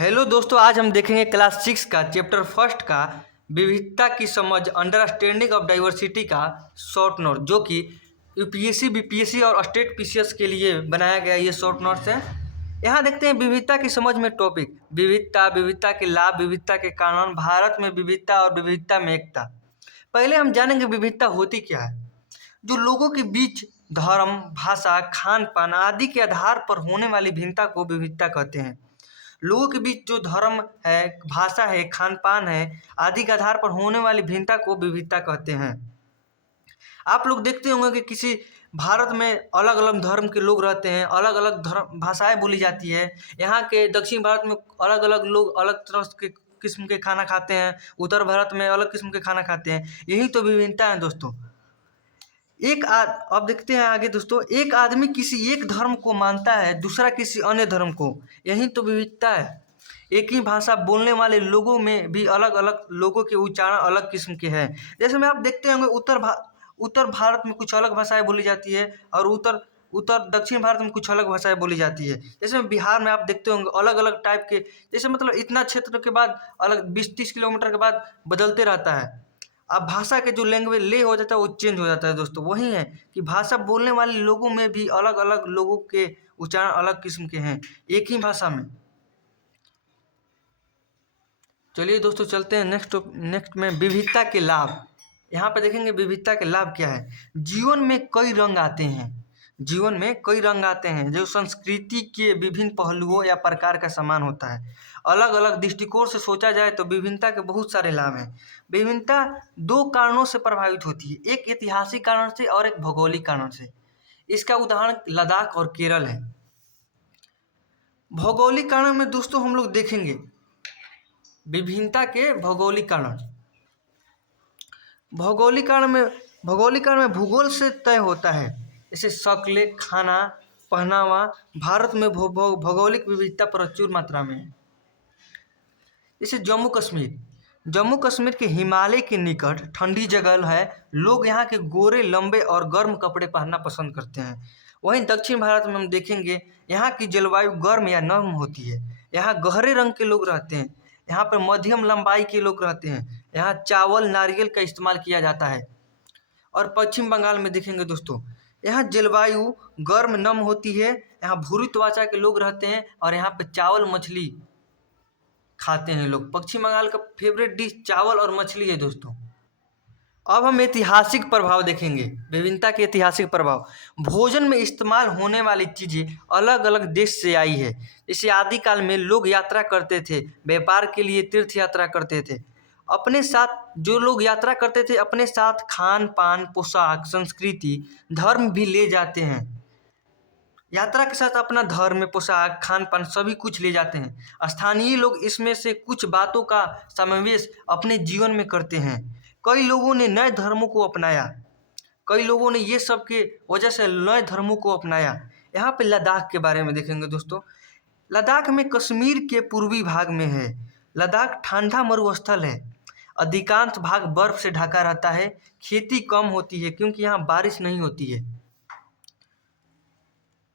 Hello दोस्तों, आज हम देखेंगे क्लास 6 का चैप्टर फर्स्ट का विविधता की समझ अंडरस्टैंडिंग ऑफ डाइवर्सिटी का शॉर्ट नोट, जो कि यूपीएससी, बीपीएससी और स्टेट पीसीएस के लिए बनाया गया ये शॉर्ट नोट्स है। यहाँ देखते हैं विविधता की समझ में टॉपिक विविधता, विविधता के लाभ, विविधता के कारण, भारत में विविधता और विविधता में एकता। पहले हम जानेंगे विविधता होती क्या है। जो लोगों के बीच धर्म, भाषा, खान पान आदि के आधार पर होने वाली भिन्नता को विविधता कहते हैं। लोगों के बीच जो धर्म है, भाषा है, खान पान है आदि के आधार पर होने वाली भिन्नता को विविधता कहते हैं। आप लोग देखते होंगे कि किसी भारत में अलग अलग धर्म के लोग रहते हैं, अलग अलग धर्म भाषाएं बोली जाती है। यहाँ के दक्षिण भारत में अलग अलग लोग अलग तरह के किस्म के खाना खाते हैं, उत्तर भारत में अलग किस्म के खाना खाते हैं। यही तो विभिन्नता है दोस्तों। अब देखते हैं आगे दोस्तों। एक आदमी किसी एक धर्म को मानता है, दूसरा किसी अन्य धर्म को। यही तो विविधता है। एक ही भाषा बोलने वाले लोगों में भी अलग अलग लोगों के उच्चारण अलग किस्म के हैं। जैसे में आप देखते होंगे उत्तर भारत में कुछ अलग भाषाएं बोली जाती है और उत्तर उत्तर दक्षिण भारत में कुछ अलग भाषाएं बोली जाती है। जैसे बिहार में आप देखते होंगे अलग अलग टाइप के, जैसे मतलब इतना क्षेत्र के बाद अलग 20-30 किलोमीटर के बाद बदलते रहता है। अब भाषा के जो लैंग्वेज ले हो जाता है वो चेंज हो जाता है दोस्तों। वही है कि भाषा बोलने वाले लोगों में भी अलग अलग लोगों के उच्चारण अलग किस्म के हैं एक ही भाषा में। चलिए दोस्तों चलते हैं नेक्स्ट में विविधता के लाभ। यहाँ पे देखेंगे विविधता के लाभ क्या है। जीवन में कई रंग आते हैं। जीवन में कई रंग आते हैं जो संस्कृति के विभिन्न पहलुओं या प्रकार का समान होता है। अलग अलग दृष्टिकोण से सोचा जाए तो विभिन्नता के बहुत सारे लाभ हैं। विभिन्नता दो कारणों से प्रभावित होती है, एक ऐतिहासिक कारण से और एक भौगोलिक कारण से। इसका उदाहरण लद्दाख और केरल है। भौगोलिक कारण में दोस्तों हम लोग देखेंगे विभिन्नता के भौगोलिक कारण। भौगोलिक कारण में भूगोल से तय होता है। जैसे शक्ल, खाना, पहनावा। भारत में भौगोलिक विविधता प्रचुर मात्रा में है। जैसे जम्मू कश्मीर के हिमालय के निकट ठंडी जगह है। लोग यहाँ के गोरे, लंबे और गर्म कपड़े पहनना पसंद करते हैं। वहीं दक्षिण भारत में हम देखेंगे यहाँ की जलवायु गर्म या नर्म होती है। यहाँ गहरे रंग के लोग रहते हैं। यहाँ पर मध्यम लंबाई के लोग रहते हैं। यहाँ चावल, नारियल का इस्तेमाल किया जाता है। और पश्चिम बंगाल में देखेंगे दोस्तों, यहाँ जलवायु गर्म नम होती है। यहाँ भूरी त्वचा के लोग रहते हैं और यहाँ पे चावल, मछली खाते हैं लोग। पश्चिम बंगाल का फेवरेट डिश चावल और मछली है दोस्तों। अब हम ऐतिहासिक प्रभाव देखेंगे, विभिन्नता के ऐतिहासिक प्रभाव। भोजन में इस्तेमाल होने वाली चीज़ें अलग अलग देश से आई है। जैसे आदिकाल में लोग यात्रा करते थे, व्यापार के लिए तीर्थ यात्रा करते थे। अपने साथ जो लोग यात्रा करते थे अपने साथ खान पान, पोशाक, संस्कृति, धर्म भी ले जाते हैं। यात्रा के साथ अपना धर्म, पोशाक, खान पान सभी कुछ ले जाते हैं। स्थानीय लोग इसमें से कुछ बातों का समावेश अपने जीवन में करते हैं। कई लोगों ने नए धर्मों को अपनाया। कई लोगों ने ये सब के वजह से नए धर्मों को अपनाया। यहाँ पे लद्दाख के बारे में देखेंगे दोस्तों। लद्दाख में कश्मीर के पूर्वी भाग में है। लद्दाख ठंडा मरुस्थल है। अधिकांश भाग बर्फ से ढका रहता है। खेती कम होती है क्योंकि यहाँ बारिश नहीं होती है।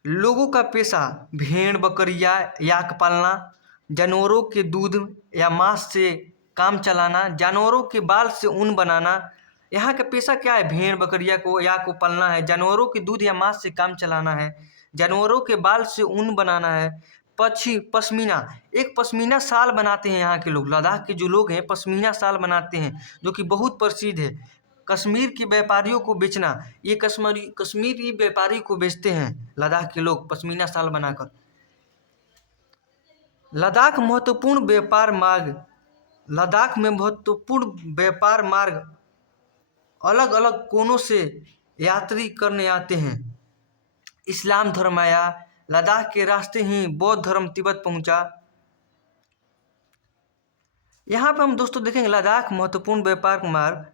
लोगों का पेशा भेड़, बकरियां, याक पालना, जानवरों के दूध या मांस से काम चलाना, जानवरों के बाल से ऊन बनाना। यहाँ का पेशा क्या है? भेड़, बकरिया को, याक को पालना है, जानवरों के दूध या मांस से काम चलाना है, जानवरों के बाल से ऊन बनाना है। पश्मीना, एक पश्मीना शाल बनाते हैं यहाँ के लोग। लद्दाख के जो लोग हैं पश्मीना शाल बनाते हैं जो कि बहुत प्रसिद्ध है। कश्मीर के व्यापारियों को बेचना, ये कश्मीरी व्यापारी को बेचते हैं लद्दाख के लोग पश्मीना शाल बनाकर। लद्दाख में महत्वपूर्ण व्यापार मार्ग अलग अलग कोनों से यात्री करने आते हैं। इस्लाम धर्म आया, लद्दाख के रास्ते ही बौद्ध धर्म तिब्बत पहुंचा। यहाँ पर हम दोस्तों देखेंगे लद्दाख महत्वपूर्ण व्यापार मार्ग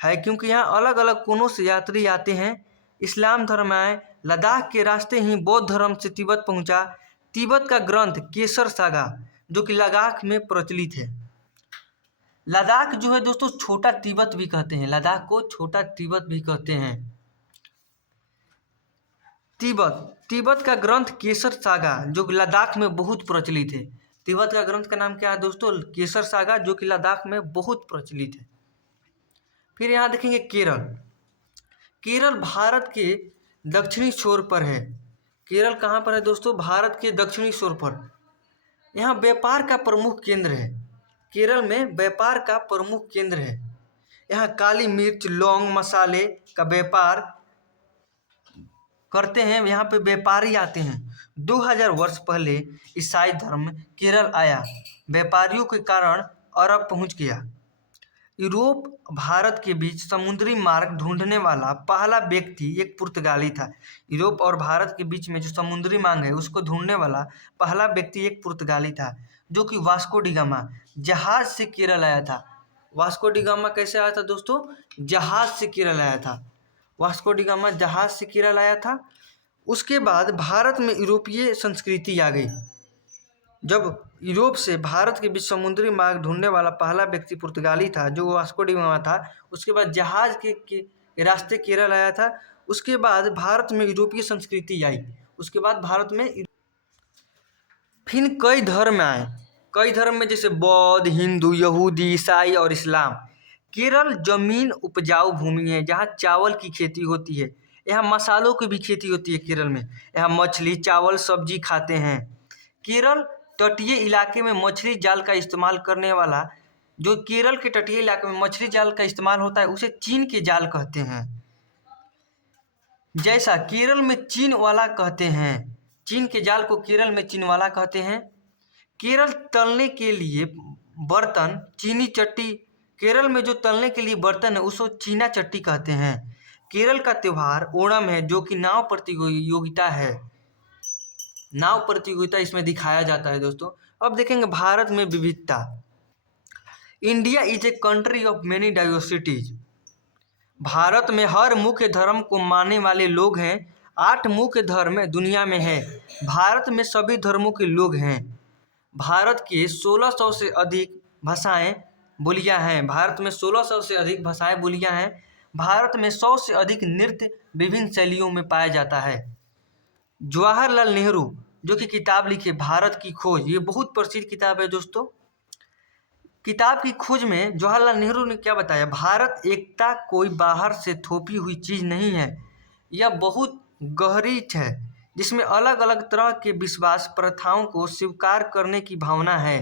है क्योंकि यहाँ अलग अलग कोनों से यात्री आते हैं। इस्लाम धर्म आए, लद्दाख के रास्ते ही बौद्ध धर्म से तिब्बत पहुंचा। तिब्बत का ग्रंथ केसर सागा जो कि लद्दाख में प्रचलित है। लद्दाख जो है दोस्तों छोटा तिब्बत भी कहते हैं। लद्दाख को छोटा तिब्बत भी कहते हैं। तिब्बत का ग्रंथ केसर सागा जो कि लद्दाख में बहुत प्रचलित है। तिब्बत का ग्रंथ का नाम क्या है दोस्तों? केसर सागा, जो कि लद्दाख में बहुत प्रचलित है। फिर यहाँ देखेंगे केरल। केरल भारत के दक्षिणी छोर पर है। केरल कहाँ पर है दोस्तों? भारत के दक्षिणी छोर पर। यहाँ व्यापार का प्रमुख केंद्र है। केरल में व्यापार का प्रमुख केंद्र है। यहाँ काली मिर्च, लौंग, मसाले का व्यापार करते हैं। यहाँ पे व्यापारी आते हैं। 2000 वर्ष पहले ईसाई धर्म केरल आया। व्यापारियों के कारण अरब पहुंच गया। यूरोप भारत के बीच समुद्री मार्ग ढूंढने वाला पहला व्यक्ति एक पुर्तगाली था। यूरोप और भारत के बीच में जो समुद्री मार्ग है उसको ढूंढने वाला पहला व्यक्ति एक पुर्तगाली था, जो कि वास्को डी गामा जहाज से केरल आया था। वास्को डी गामा कैसे आया था दोस्तों? जहाज से केरल आया था। वास्को डी गामा जहाज से केरल आया था। उसके बाद भारत में यूरोपीय संस्कृति आ गई। जब यूरोप से भारत के बीच समुद्री मार्ग ढूंढने वाला पहला व्यक्ति पुर्तगाली था, जो वास्को डी गामा था। उसके बाद जहाज के रास्ते केरल आया था। उसके बाद भारत में यूरोपीय संस्कृति आई। उसके बाद भारत में फिर कई धर्म आए। कई धर्म में जैसे बौद्ध, हिंदू, यहूदी, ईसाई और इस्लाम। केरल जमीन उपजाऊ भूमि है जहाँ चावल की खेती होती है। यहाँ मसालों की भी खेती होती है केरल में। यहाँ मछली, चावल, सब्जी खाते हैं। केरल तटीय इलाके में मछली जाल का इस्तेमाल करने वाला, जो केरल के तटीय इलाके में मछली जाल का इस्तेमाल होता है उसे चीन के जाल कहते हैं। जैसा केरल में चीन वाला कहते हैं, चीन के जाल को केरल में चीन वाला कहते हैं। केरल तलने के लिए बर्तन चीनी चट्टी। केरल में जो तलने के लिए बर्तन है उसको चीना चट्टी कहते हैं। केरल का त्यौहार ओणम है, जो कि नाव प्रतियोगिता है। नाव प्रतियोगिता इसमें दिखाया जाता है दोस्तों। अब देखेंगे भारत में विविधता। India is a country of many diversities. Bharat में हर मुख्य धर्म को मानने वाले लोग हैं। 8 मुख्य धर्म दुनिया में है। भारत में सभी धर्मों के लोग हैं। भारत के 1600 से अधिक भाषाएं बोलियां हैं। भारत में 1600 से अधिक भाषाएं बोलियां हैं। भारत में 100 से अधिक नृत्य विभिन्न शैलियों में पाया जाता है। जवाहरलाल नेहरू जो कि किताब लिखे भारत की खोज, ये बहुत प्रसिद्ध किताब है दोस्तों। किताब की खोज में जवाहरलाल नेहरू ने क्या बताया? भारत एकता कोई बाहर से थोपी हुई चीज़ नहीं है, यह बहुत गहरी है, जिसमें अलग अलग तरह के विश्वास प्रथाओं को स्वीकार करने की भावना है।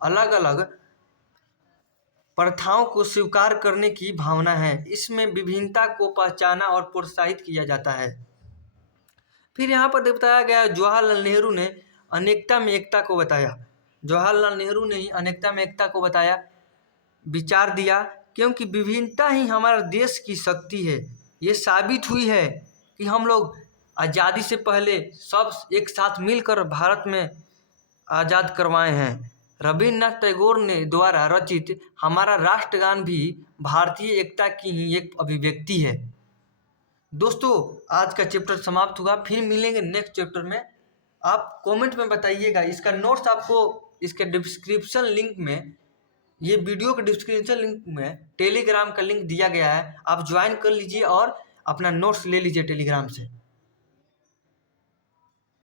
अलग अलग प्रथाओं को स्वीकार करने की भावना है। इसमें विभिन्नता को पहचाना और प्रोत्साहित किया जाता है। फिर यहाँ पर बताया गया जवाहरलाल नेहरू ने अनेकता में एकता को बताया। जवाहरलाल नेहरू ने ही अनेकता में एकता को बताया, विचार दिया, क्योंकि विभिन्नता ही हमारा देश की शक्ति है। ये साबित हुई है कि हम लोग आज़ादी से पहले सब एक साथ मिलकर भारत में आज़ाद करवाए हैं। रविन्द्रनाथ टैगोर ने द्वारा रचित हमारा राष्ट्रगान भी भारतीय एकता की ही एक अभिव्यक्ति है। दोस्तों आज का चैप्टर समाप्त हुआ। फिर मिलेंगे नेक्स्ट चैप्टर में। आप कमेंट में बताइएगा। इसका नोट्स आपको इसके डिस्क्रिप्शन लिंक में, ये वीडियो के डिस्क्रिप्शन लिंक में टेलीग्राम का लिंक दिया गया है। आप ज्वाइन कर लीजिए और अपना नोट्स ले लीजिए टेलीग्राम से।